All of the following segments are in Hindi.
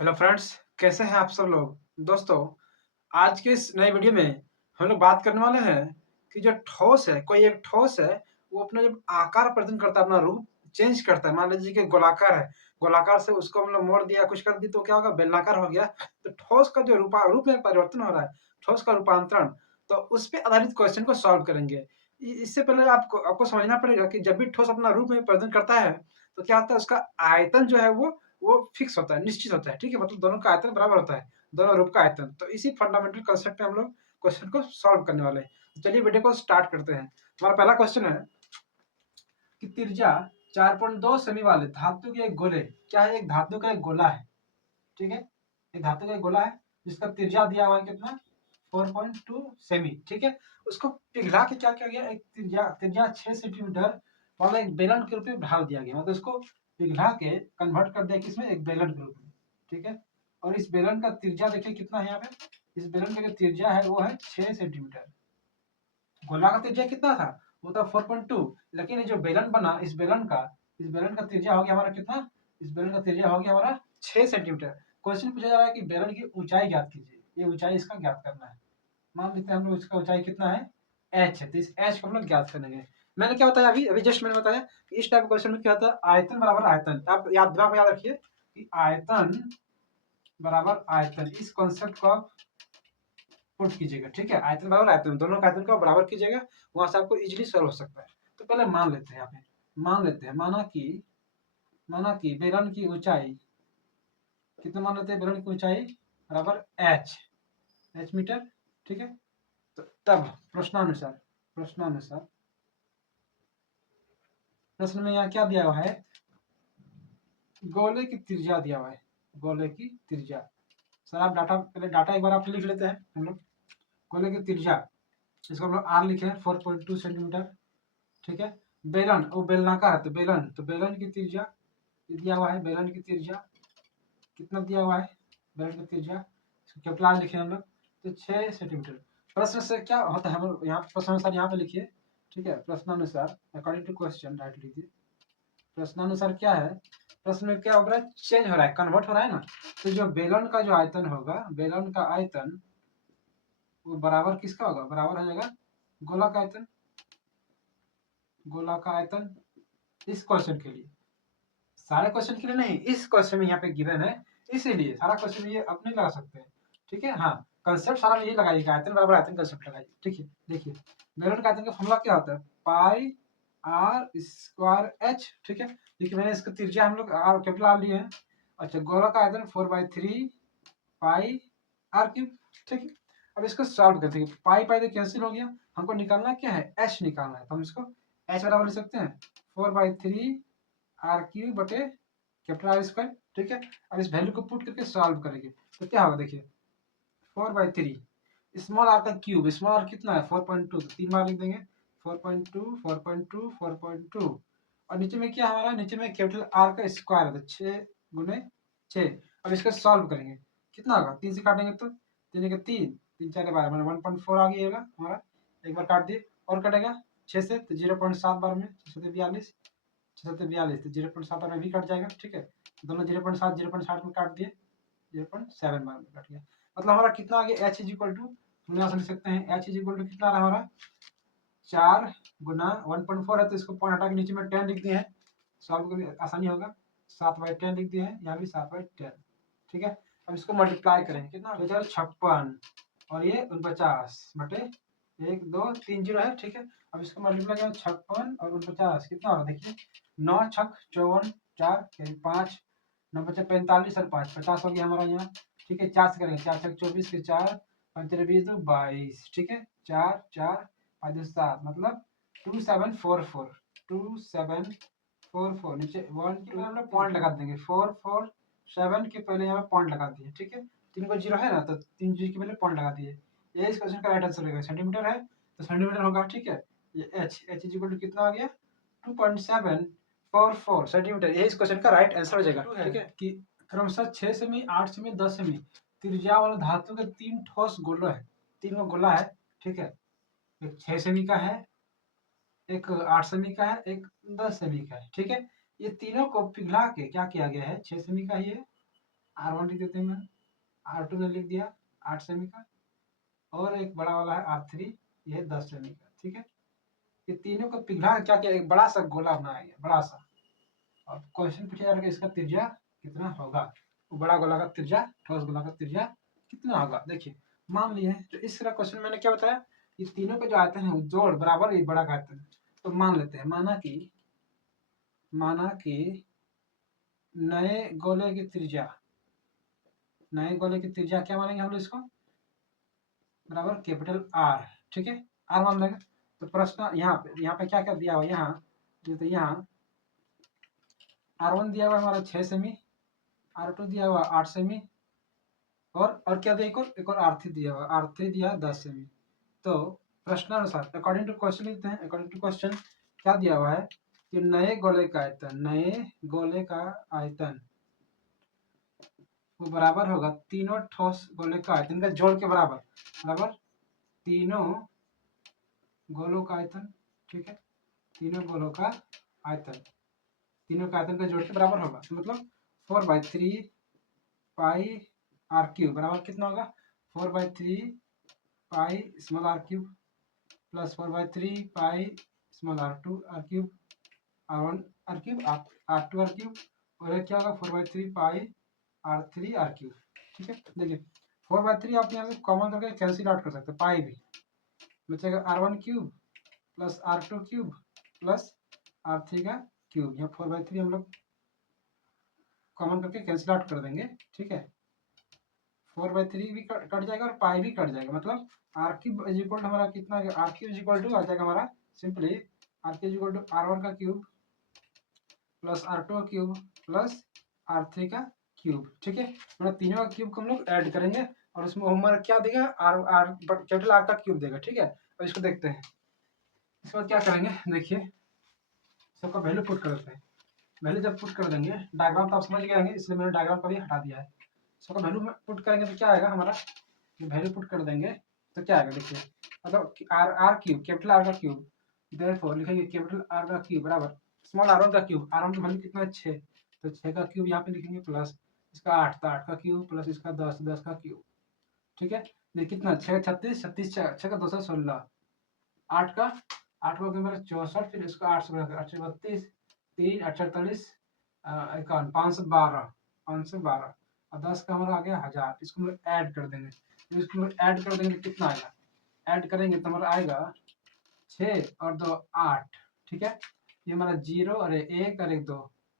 हेलो फ्रेंड्स, कैसे हैं आप सब लोग? दोस्तों, आज की इस नई वीडियो में हम लोग बात करने वाले हैं कि जो ठोस है, कोई एक ठोस है, वो अपना जब आकार परिवर्तन करता है, अपना रूप चेंज करता है। मान लीजिए कि गोलाकार है, गोलाकार से उसको हमने मोड़ दिया, कुछ कर दी तो क्या होगा? बेलनाकार हो गया। तो ठोस का जो रूप में परिवर्तन हो रहा है, ठोस का रूपांतरण, तो उस पे आधारित क्वेश्चन को सॉल्व करेंगे। इ इससे पहले आपको आपको समझना पड़ेगा कि जब भी ठोस अपना रूप में परिवर्तन करता है, तो क्या होता है? उसका आयतन जो है वो फिक्स होता है, निश्चित होता है, ठीक है? मतलब दोनों का आयतन बराबर होता है, दोनों रूप का आयतन। तो इसी फंडामेंटल कांसेप्ट पे हम लोग क्वेश्चन को सॉल्व करने वाले हैं। तो चलिए वीडियो को स्टार्ट करते हैं। हमारा पहला क्वेश्चन है कि त्रिज्या 4.2 सेमी वाले धातु के एक गोले, क्या है? एक धातु का एक गोला है, ठीक है? एक धातु का एक गोला है जिसका त्रिज्या दिया हुआ है कितना? 4.2 सेमी, ठीक है? उसको पिघला के क्या किया गया? एक त्रिज्या त्रिज्या 6 सेंटीमीटर वाला एक बेलन के रूप में ढाल दिया गया। मतलब इसको पिघला के कन्वर्ट कर दिया किसमें? एक बेलन के रूप में, ठीक है? और इस बेलन का त्रिज्या देखिए कितना है यहाँ पे? इस बेलन का जो त्रिज्या है वो है 6 सेंटीमीटर। गोला का त्रिज्या कितना था? वो था 4.2। लेकिन ये जो बेलन बना, इस बेलन का त्रिज्या हो गया हमारा कितना? इस बेलन का त्रिज्या हो गया हमारा 6 सेंटीमीटर। क्वेश्चन पूछा जा रहा है कि बेलन की ऊंचाई ज्ञात कीजिए। ये ऊंचाई इसका ज्ञात करना है। मान लेते हैं हम लोग इसका ऊंचाई कितना है? एच है, तो इस एच को हम लोग ज्ञात करेंगे। मैंने क्या बताया अभी अभी जस्ट मैंने बताया कि इस टाइप क्वेश्चन में क्या होता है? आयतन बराबर आयतन। आप याद दिमाग में याद रखिए कि आयतन बराबर आयतन। इस कॉन्सेप्ट को आप पुट कीजिएगा, ठीक है? आयतन बराबर आयतन, दोनों का आयतन को बराबर कीजिएगा, वहां से आपको इजीली सॉल्व हो सकता है। तो पहले मान लेते हैं, यहाँ पे मान लेते हैं, माना कि बेलन की ऊंचाई कितना मान लेते हैं? बेलन की ऊंचाई बराबर एच, एच मीटर, ठीक है? तो तब प्रश्नानुसार प्रश्नानुसार प्रश्न में यहाँ क्या दिया हुआ है? गोले की त्रिज्या दिया हुआ है, गोले की त्रिज्या। सर आप डाटा पहले डाटा एक बार आप लिख लेते हैं हम लोग। गोले की त्रिज्या, इसको हम लोग आर लिखे हैं 4.2 सेंटीमीटर, ठीक है? बेलन, वो बेलनाकार है, तो बेलन की त्रिज्या दिया हुआ है। बेलन की त्रिज्या कितना दिया हुआ है? बेलन की त्रिज्या इसको कैपिटल आर लिखे हम लोग, तो 6 सेंटीमीटर। प्रश्न से क्या होता है? हम लोग यहाँ प्रश्नानुसार यहाँ पे लिखिए, ठीक है? प्रश्नानुसार अकॉर्डिंग टू क्वेश्चन राइट लीजिए। प्रश्नानुसार क्या है? प्रश्न में क्या हो रहा है? चेंज हो रहा है, कन्वर्ट हो रहा है ना। तो जो बेलन का जो आयतन होगा, बेलन का आयतन वो बराबर किसका होगा? बराबर हो जाएगा गोला का आयतन, गोला का आयतन। इस क्वेश्चन के लिए, सारे क्वेश्चन के लिए नहीं, इस क्वेश्चन में यहाँ पे गिवन है, इसीलिए सारा क्वेश्चन ये अपने लगा सकते हैं, ठीक है? हाँ, कंसेप्ट सारा ये लगाइएगा, आयतन बराबर आयतन कंसेप्ट लगाइए, ठीक है? देखिए बेलन का आयतन का फॉर्मूला क्या होता है? पाई आर स्क्वायर एच, ठीक है? देखिए मैंने इसका त्रिज्या हम लोग आर कैपिटल आर लिए हैं। अच्छा, गोला का आयतन 4/3 पाई आर क्यूब, ठीक है? अब इसको सॉल्व करते हैं। पाई पाई तो कैंसिल हो गया, हमको निकालना क्या है? एच निकालना है, तो हम इसको एच बराबर लिख सकते हैं 4/3 आर क्यूब बटे कैपिटल आर स्क्वायर, ठीक है? अब इस वैल्यू को पुट करके सॉल्व करेंगे तो क्या होगा? देखिए 4/3 स्मॉल आर का क्यूब, स्मॉल आर कितना है? 4.2, तो 3 बार लिख देंगे 4.2 4.2 4.2। और नीचे में क्या हमारा? नीचे में कैपिटल आर का स्क्वायर है, तो 6 × 6। अब इसको सॉल्व करेंगे, कितना होगा? 3 से काटेंगे तो 3 के 3, 3 4 12 मैंने 1.4 आ गया हमारा। एक बार काट दिए, और कटेगा 6 से, तो 0.7 बार में 642, 642, तो 0.7 बार में भी कट जाएगा, ठीक है? दोनों 0.7 में काट दिए, 0.7 बार में कट गया। मतलब हमारा कितना आ गया? एच इज इक्वल टू, हम यहाँ से लिख सकते हैं एच इज इक्वल टू कितना आ रहा है हमारा? 4 गुना 1.4 है, तो इसको पॉइंट हटा के नीचे में 10 लिख दिए हैं, सॉल्व करने आसानी होगा। 7/10 लिख दिए हैं, यहाँ भी 7/10, ठीक है? अब इसको मल्टीप्लाई करेंगे, कितना? 56 और ये 49 बटे 1 2 3 0 है, ठीक है? अब इसको मल्टीप्लाई करें 56 और 49 कितना होगा? देखिए 9 छक 54, 4 5, 9 5 45 और 5 50 हो गया हमारा यहाँ, ठीक है? 4 से करेंगे, 4 छक 24 के 4 5 20 तो 22, ठीक है? 4 4 5 2 7, मतलब 2744, 2744। नीचे 1 2 हम लोग पॉइंट लगा देंगे, 447 के पहले यहाँ पॉइंट लगा दिए, ठीक है? 3 को जीरो है ना, तो 3 जीरो के पहले पॉइंट लगा दिए। ये इस क्वेश्चन का राइट आंसर रहेगा। सेंटीमीटर है तो सेंटीमीटर होगा, ठीक है? ये एच इज इक्वल टू कितना आ गया? 2.744 सेंटीमीटर। ये इस क्वेश्चन का राइट आंसर हो जाएगा, ठीक है? कि क्रमशः 6 सेमी, 8 सेमी, 10 सेमी त्रिज्या वाला धातु के 3 ठोस गोला है, 3 गो गोला है, ठीक है? एक 6 सेमी का है, एक 8 सेमी का है, एक 10 सेमी का है, ठीक है? ये तीनों को पिघला के क्या किया गया है? 6 सेमी का ये R1 लिख देते हैं, मैं R2 ने लिख दिया 8 सेमी का, और एक बड़ा वाला है R3, ये 10 सेमी का। ठीक है, ये तीनों को पिघला क्या किया, एक बड़ा सा गोला बनाया गया, बड़ा सा। और क्वेश्चन पूछा जा रहा है कि इसका त्रिज्या कितना होगा, वो बड़ा गोला का त्रिज्या, ठोस गोला का त्रिज्या कितना होगा। देखिए मान लिए, तो इस तरह क्वेश्चन मैंने क्या बताया, ये तीनों का जो आयतन है वो जोड़ बराबर ये बड़ा का आयतन है। तो मान लेते हैं, माना कि नए गोले की त्रिज्या, नए गोले की त्रिज्या क्या मानेंगे हम लोग इसको, बराबर कैपिटल आर। ठीक है, आर मान लेंगे। तो प्रश्न यहाँ पे क्या क्या दिया हुआ, यहाँ तो यहाँ R1 दिया हुआ हमारा 6 सेमी, R2 दिया हुआ 8 सेमी, और क्या दिया, एक और R3 दिया हुआ, R3 दिया 10 सेमी। तो प्रश्नानुसार अकॉर्डिंग टू क्वेश्चन लिखते हैं, अकॉर्डिंग टू क्वेश्चन क्या दिया हुआ है कि नए गोले का आयतन, नए गोले का आयतन वो बराबर होगा तीनों ठोस गोले का आयतन का जोड़ के बराबर, बराबर तीनों गोलों का आयतन। ठीक है, तीनों गोलों का आयतन, तीनों का आयतन का जोड़ के बराबर होगा। तो मतलब 4/3 पाई आर क्यूब बराबर कितना होगा, 4/3 pi small r cube plus 4/3 pi small R2 r cube, R1 r cube, R2 r cube, और ये क्या होगा 4/3 पाई R3 आर क्यूब। ठीक है, देखिए 4/3 आप यहाँ से कॉमन करके कैंसिल आउट कर सकते हैं, पाई भी बचेगा R1 cube plus R2 cube plus R3 का क्यूब, यहाँ 4/3 हम लोग कॉमन करके कैंसिल आउट कर देंगे। ठीक है, 4/3 भी कट जाएगा और पाई भी कट जाएगा, मतलब are cube is equal to हमारा कितना, R cube is equal to आ जाएगा हमारा simply R cube is equal to R1 का क्यूब प्लस R2 का क्यूब प्लस R3 का क्यूब। ठीक है, मतलब तीनों का क्यूब को हम लोग ऐड करेंगे और उसमें हमारा क्या देगा, कैपिटल आर का क्यूब देगा। ठीक है, अब इसको देखते हैं, इसके बाद क्या करेंगे, देखिए सबका वैल्यू पुट कर देते हैं। वैल्यू जब पुट कर देंगे, डायग्राम तो आप समझ गए होंगे, इसलिए मैंने डायग्राम को भी हटा दिया है। सबका वैल्यू पुट करेंगे तो क्या आएगा हमारा, वैल्यू पुट कर देंगे तो क्या आएगा, देखिए मतलब आर क्यूब, कैपिटल आर का क्यूब, देयरफॉर लिखेंगे कैपिटल आर का क्यूब बराबर स्मॉल R1 का क्यूब, R1 का वैल्यू कितना है 6, तो 6 का क्यूब यहाँ पे लिखेंगे प्लस इसका 8, तो 8 का क्यूब प्लस इसका 10, 10 का क्यूब। ठीक है, देखिए कितना 6 36, 36 6 का 216, 8 का 8 को हमारा 64, फिर इसको 8 से 832, 3 48, 51, 512, 512, और 10 का हमारा आ गया 1000। इसको हम लोग ऐड कर देंगे, तो इसको हम लोग ऐड कर देंगे तो कितना आएगा, ऐड करेंगे तो हमारा आएगा 6 और 2 8। ठीक है, ये हमारा 0 और 1 और 1 2।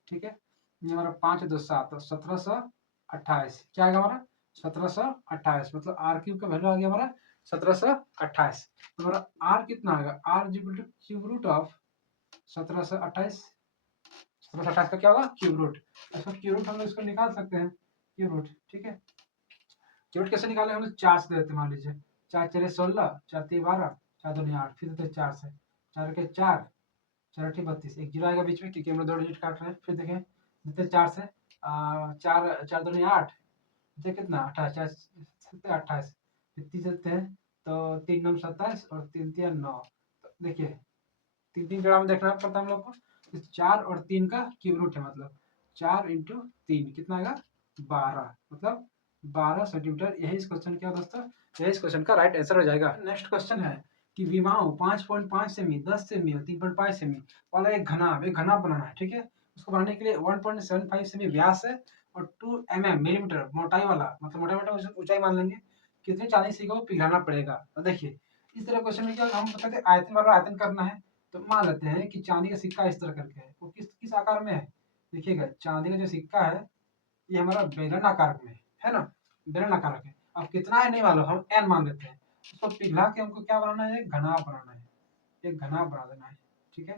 ठीक है, ये हमारा 5 2 7, 1728 क्या आएगा हमारा 1728, मतलब आर क्यूब का वैल्यू आ गया हमारा 1728। तो हमारा आर कितना आएगा, r is equal to cube root of 1728, 1728 का क्या होगा क्यूब रूट, इसका क्यूब रूट हम लोग इसको निकाल सकते हैं, क्यूब रूट। ठीक है, क्यूब रूट कैसे निकाले, हम लोग 4 से देते हैं, मान लीजिए 4 4 16, 4 3 12, 4 2 8, फिर देते 4 से, 4 के 4, 4 8 32, एक जीरो आएगा बीच में क्योंकि हम लोग 2 डिजिट काट रहे हैं। फिर देखें देते 4 से 4 4 2 8, देते कितना 28, 4 7 28, फिर 30 देते हैं तो 3 9 27 और 3 3 9। तो देखिए 3 3 जगह में देखना पड़ता है हम लोग को, इस 4 और 3 का क्यूब रूट है, मतलब 4 इंटू 3 कितना आएगा 12, मतलब 12 सेंटीमीटर। यही इस क्वेश्चन क्या दोस्तों, यही इस क्वेश्चन का राइट आंसर हो जाएगा। नेक्स्ट क्वेश्चन है कि विमाओं 5.5 सेमी, 10 सेमी और 3.5 सेमी वाला एक घना बनाना है। ठीक है, उसको बनाने के लिए 1.75 सेमी व्यास है और 2 मिलीमीटर मोटाई वाला, मतलब मोटा ऊंचाई मान लेंगे, कितनी चांदी सिक्के को पिघलाना पड़ेगा। तो देखिए इस तरह क्वेश्चन में क्या हम बताते हैं, आयतन बराबर आयतन करना है। तो मान लेते हैं कि चांदी का सिक्का इस तरह करके है, वो किस किस आकार में है, देखिएगा चांदी का जो सिक्का है ये हमारा बेलन आकार में है ना, बेलन आकार है। अब कितना है नहीं मालूम, हम n मान लेते हैं। उसको पिघला के हमको क्या बनाना है, घना बनाना है, एक घना बना देना है। ठीक है,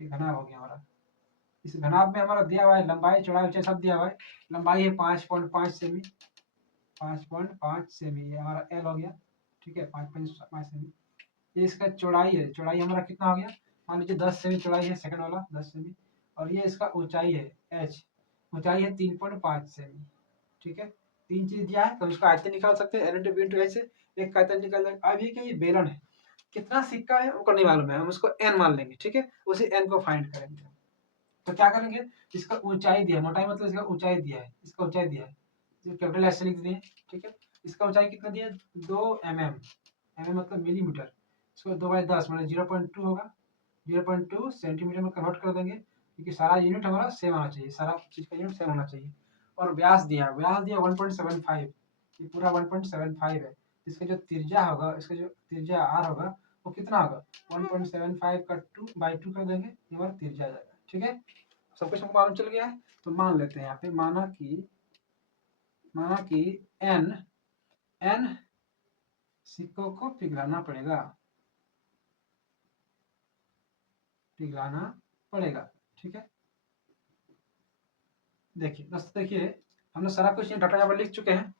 ये घना हो गया हमारा। इस घनाभ में हमारा दिया हुआ है लंबाई चौड़ाई ऊंचाई सब दिया हुआ है। लंबाई है 5.5 सेमी, 5.5 सेमी, ये हमारा l हो गया। ठीक है, 5.5 सेमी। ये इसका चौड़ाई है, चौड़ाई हमारा कितना हो गया, मान लीजिए 10 सेमी चौड़ाई है, सेकंड वाला 10 सेमी, और ये इसका ऊंचाई है h, ऊंचाई है 3.5 सेमी। ठीक है, 3 चीज दिया है तो इसका आयतन निकाल सकते हैं, l into b into h से एक का आयतन निकाल लेंगे। अब ये क्या, ये बेलन है, कितना सिक्का है हमको नहीं मालूम है, हम उसको n मान लेंगे। ठीक है, उसी n को फाइंड करेंगे। तो क्या करेंगे, इसका ऊंचाई दिया, मोटाई मतलब इसका ऊंचाई दिया है, इसका ऊंचाई दिया है कैपिटल एस से लिख दिए, ठीक है। इसका ऊंचाई कितना दिया, 2 mm, mm मतलब मिलीमीटर, इसको 2/10 मतलब 0.2 होगा, 0.2 सेंटीमीटर में कन्वर्ट कर देंगे, क्योंकि सारा यूनिट हमारा सेम आना चाहिए, सारा चीज का यूनिट सेम होना चाहिए। और व्यास दिया 1.75, ये पूरा 1.75 है। इसका जो त्रिज्या होगा, इसका जो त्रिज्या आर होगा वो कितना होगा, 1.75 का 2/2 कर देंगे, ये हमारा त्रिज्या आ जाएगा, ठीक है। सब कुछ हमको मालूम चल गया है, तो मान लेते हैं यहाँ पे, माना कि n सिक्कों को पिघलाना पड़ेगा, ठीक है। देखिए दोस्तों, देखिए हमने सारा कुछ डाटा यहाँ पर लिख चुके हैं,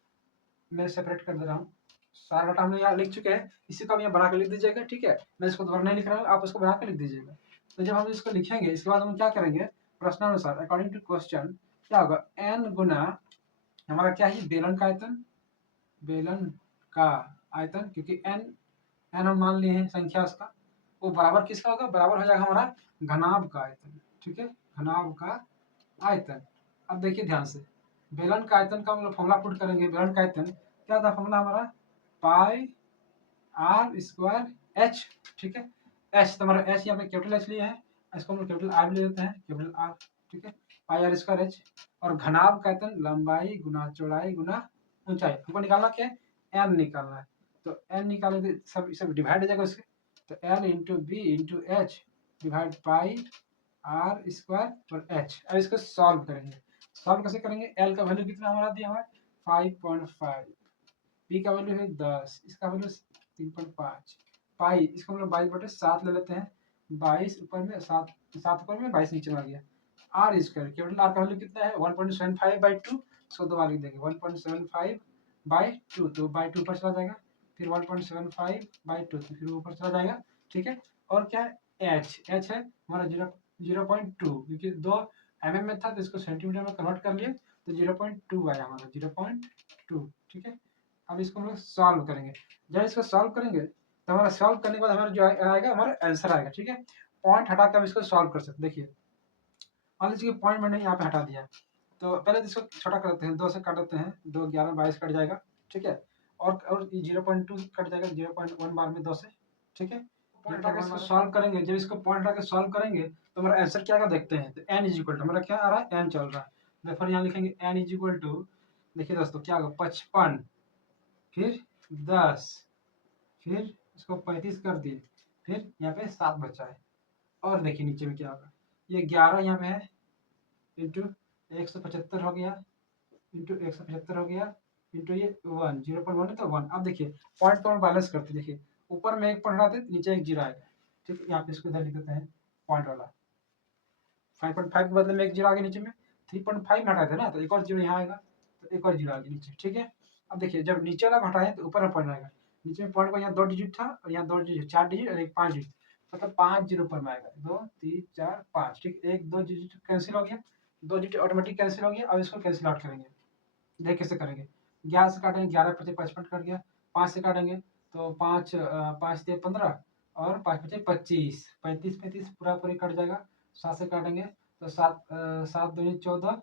मैं सेपरेट कर दे रहा हूँ, सारा डाटा हमने यहाँ लिख चुके हैं, इसी को हम यहाँ बना के लिख दीजिएगा, ठीक है। मैं इसको दोबारा नहीं लिख रहा हूँ, आप उसको बना के लिख दीजिएगा। तो जब हम इसको लिखेंगे, इसके बाद हम क्या करेंगे, प्रश्नानुसार अकॉर्डिंग टू क्वेश्चन क्या होगा, n गुना हमारा क्या है, बेलन का आयतन, क्योंकि n हम मान लिए हैं संख्या उसका, वो बराबर किसका होगा, बराबर हो जाएगा हमारा घनाभ का आयतन, ठीक है, घनाभ का आयतन। अब देखिए ध्यान से, बेलन का आयतन का मतलब फॉर्मूला पुट करेंगे, बेलन का आयतन क्या था फॉर्मूला हमारा, पाई आर स्क्वायर एच, ठीक है। एच तो हमारा एच यहाँ पे कैपिटल एच लिए हैं, इसको हम कैपिटल आर ले लेते हैं, कैपिटल आर, ठीक है, पाई आर स्क्वायर एच। और घनाभ का आयतन लंबाई गुना चौड़ाई गुना ऊंचाई, हमको निकालना क्या है, एन निकालना है। तो एन निकाले तो सब डिवाइड हो जाएगा उसके, तो l into b into h divide pi r square और एच। अब इसको सॉल्व करेंगे, सॉल्व कैसे करेंगे, एल का वैल्यू कितना हमारा दिया हुआ है 5.5, बी का वैल्यू है 10, इसका वैल्यू 3.5, पाई इसको हम लोग 22/7 ले लेते हैं, 22 ऊपर में 7, 7 ऊपर में 22 नीचे में आ गया। आर स्क्वायर, केवल आर का वैल्यू कितना है 1.75/2, इसको दो बार लिख देंगे 1.75/2, तो बाई 2 ऊपर चला जाएगा, फिर 1.75/2 तो फिर ऊपर चला जाएगा, ठीक है। और क्या है एच है हमारा 0.2, क्योंकि 2 mm में था तो इसको सेंटीमीटर में कन्वर्ट कर लिए, तो 0.2 आया हमारा 0.2, ठीक है। अब इसको हम लोग सॉल्व करेंगे, जब इसको सॉल्व करेंगे तो हमारा सॉल्व करने के बाद हमारा जो आएगा हमारा आंसर आएगा, ठीक है। पॉइंट हटा के हम इसको सॉल्व कर सकते, देखिए मान लीजिए पॉइंट मैंने यहाँ पे हटा दिया, तो पहले इसको छोटा कर देते हैं, 2 से काट देते हैं, 2 11 22 कट जाएगा, ठीक है। और 0.2 कट जाएगा 0.1 बार में 2 से, ठीक है। पॉइंट हटा के इसको सॉल्व करेंगे, जब इसको पॉइंट हटा के सॉल्व करेंगे तो हमारा आंसर क्या देखते हैं, तो n इज इक्वल टू हमारा क्या आ रहा है, n चल रहा है, फिर यहाँ लिखेंगे n इज इक्वल टू, देखिए दोस्तों क्या होगा 55, फिर 10, फिर इसको 35 कर दिए, फिर यहाँ पे 7 बचा है, और देखिए नीचे में क्या होगा, ये 11 यहाँ पे है इंटू 175 हो गया, इंटू 175 हो गया, इंटू ये 1 0.1 है तो 1। अब देखिए पॉइंट पॉइंट बैलेंस करते, देखिए ऊपर में एक पॉइंट हटाते नीचे एक जीरो आएगा, ठीक है। यहाँ पे इसको इधर लिख देते हैं पॉइंट वाला, 5.5 के बदले में एक जीरो आगे नीचे में, 3.5 में हटाए थे ना, तो एक और जीरो यहाँ आएगा, तो एक और जीरो आगे नीचे, ठीक है। अब देखिए जब नीचे वाला हटाए तो ऊपर में पॉइंट आएगा, नीचे में पॉइंट का यहाँ 2 डिजिट था और यहाँ 2 डिजिट, 4 डिजिट और एक 5 डिजिट, मतलब 5 जीरो पर में आएगा, 2 3 4 5, ठीक, एक 2 डिजिट कैंसिल हो गया, 2 डिजिट ऑटोमेटिक कैंसिल हो गया। अब इसको कैंसिल आउट करेंगे, देख कैसे करेंगे, 11 से काटेंगे 11 पचे 55 कट गया, 5 से काटेंगे तो 5 5 से 15 और 5 पचे 25, 35 35 पूरा पूरी कट जाएगा। 7 से काटेंगे तो 7 7 दूनी 14,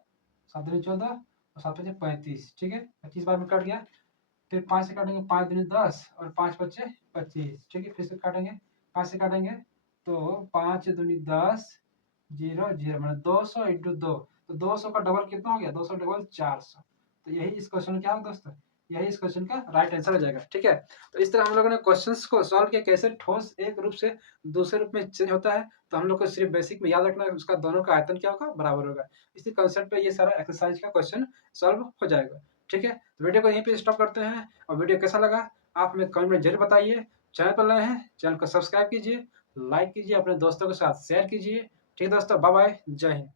7 दूनी 14 और 7 पचे 35, ठीक है, 25 बार में कट गया। फिर 5 से काटेंगे 5 दूनी 10 और 5 पचे 25, ठीक है, फिर से काटेंगे 5 से काटेंगे तो 5 दूनी 10 0 0 मतलब 200 इंटू 2, तो 200 का डबल कितना हो गया, 200 डबल 400, तो यही इस क्वेश्चन क्या है दोस्तों, यही इस क्वेश्चन का राइट आंसर हो जाएगा, ठीक है। तो इस तरह हम लोगों ने क्वेश्चंस को सॉल्व किया, कैसे ठोस एक रूप से दूसरे रूप में चेंज होता है, तो हम लोग को सिर्फ बेसिक में याद रखना है उसका दोनों का आयतन क्या होगा, बराबर होगा। इसी कॉन्सेप्ट पे ये सारा एक्सरसाइज का क्वेश्चन सॉल्व हो जाएगा, ठीक है। तो वीडियो को यहीं पे स्टॉप करते हैं, और वीडियो कैसा लगा आप हमें कमेंट में जरूर बताइए। चैनल पर नए हैं चैनल को सब्सक्राइब कीजिए, लाइक कीजिए, अपने दोस्तों के साथ शेयर कीजिए, ठीक है दोस्तों, बाय बाय, जय हिंद।